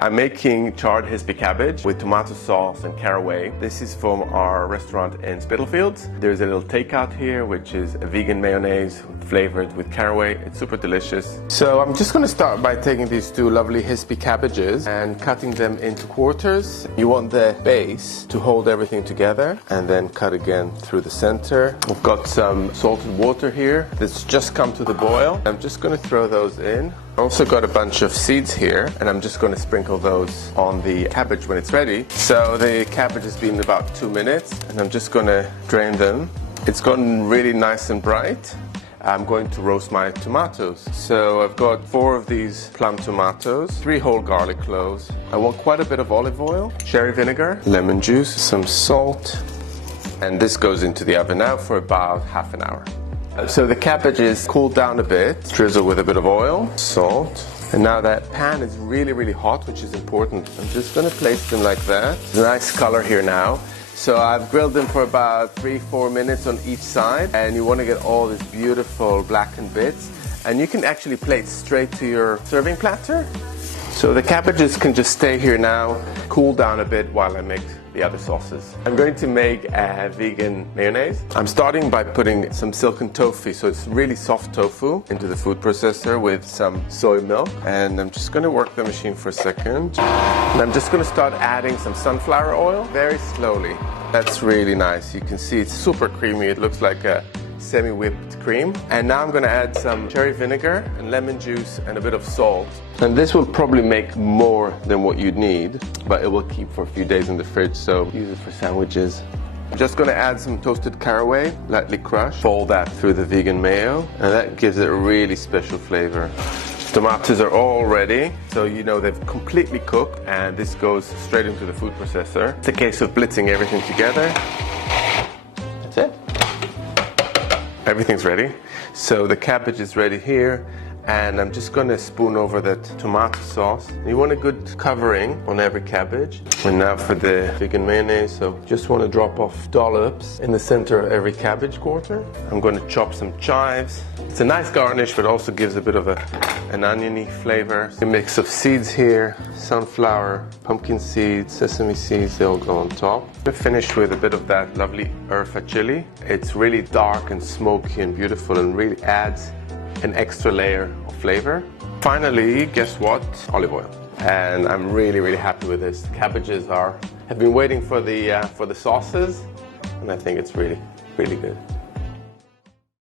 I'm making charred Hispi cabbage with tomato sauce and caraway. This is from our restaurant in Spitalfields. There's a little takeout here, which is a vegan mayonnaise flavored with caraway. It's super delicious. So I'm just going to start by taking these two lovely Hispi cabbages and cutting them into quarters. You want the base to hold everything together and then cut again through the center. We've got some salted water here that's just come to the boil. I'm just going to throw those in. I also got a bunch of seeds here, and I'm just going to sprinkle those on the cabbage when it's ready. So the cabbage has been about 2 minutes, and I'm just going to drain them. It's gotten really nice and bright. I'm going to roast my tomatoes. So I've got 4 of these plum tomatoes, 3 whole garlic cloves. I want quite a bit of olive oil, cherry vinegar, lemon juice, some salt, and this goes into the oven now for about half an hour. So the cabbage is cooled down a bit, drizzle with a bit of oil, salt, and now that pan is really hot, which is important. I'm just going to place them like that. There's a nice color here now. So I've grilled them for about 3-4 minutes on each side, and you want to get all these beautiful blackened bits, and you can actually plate straight to your serving platter. So the cabbages can just stay here now, cool down a bit while I make the other sauces. I'm going to make a vegan mayonnaise. I'm starting by putting some silken tofu, so it's really soft tofu, into the food processor with some soy milk. And I'm just going to work the machine for a second. And I'm just going to start adding some sunflower oil very slowly. That's really nice. You can see it's super creamy. It looks like a semi-whipped cream. And now I'm going to add some cherry vinegar and lemon juice and a bit of salt. And this will probably make more than what you'd need, but it will keep for a few days in the fridge, so use it for sandwiches. I'm just going to add some toasted caraway, lightly crushed, fold that through the vegan mayo, and that gives it a really special flavor. Tomatoes are all ready, so you know they've completely cooked, and this goes straight into the food processor. It's a case of blitzing everything together. That's it. Everything's ready. So the cabbage is ready here, and I'm just going to spoon over that tomato sauce. You want a good covering on every cabbage. And now for the vegan mayonnaise. So just want to drop off dollops in the center of every cabbage quarter. I'm going to chop some chives. It's a nice garnish, but also gives a bit of an oniony flavor. A mix of seeds here, sunflower, pumpkin seeds, sesame seeds, they all go on top. I'm going to finish with a bit of that lovely Urfa chili. It's really dark and smoky and beautiful and really adds an extra layer of flavor. Finally, guess what? Olive oil. And I'm really happy with this. The cabbages have been waiting for the sauces, and I think it's really good.